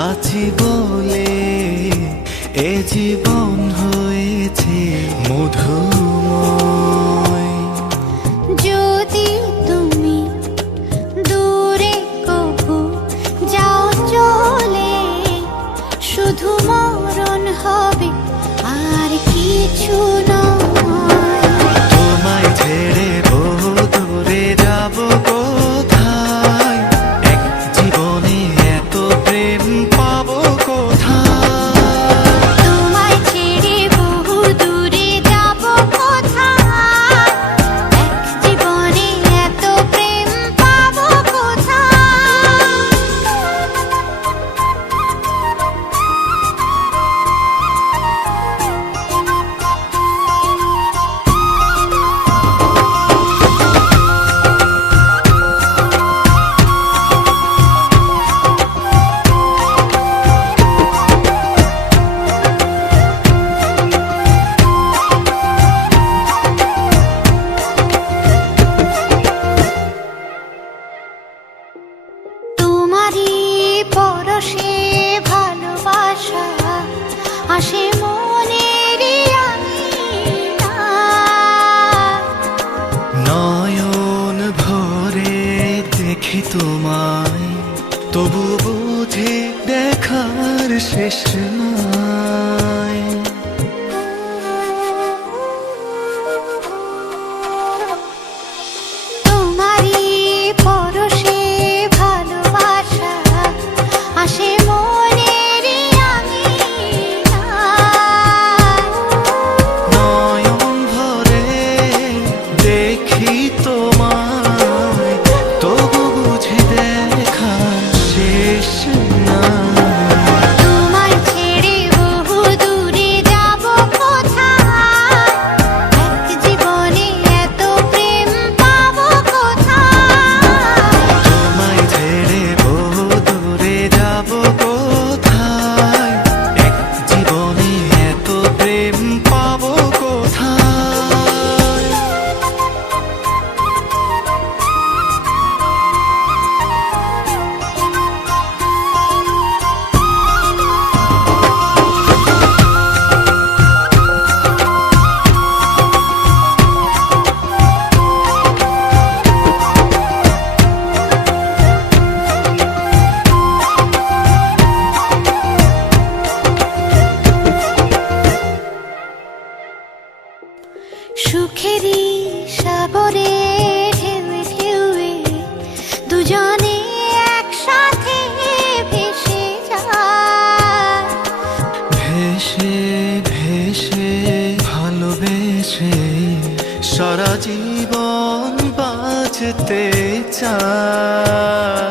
আছি বলে এ জীবন হয়েছে মধু যদি তুমি দূরে যাও চলে হবে আর তোমায় ছেড়ে বহু দূরে যাব তোমায় তবু বুঝে দেখার শেষ না সারা জীবন বাঁচতে চায়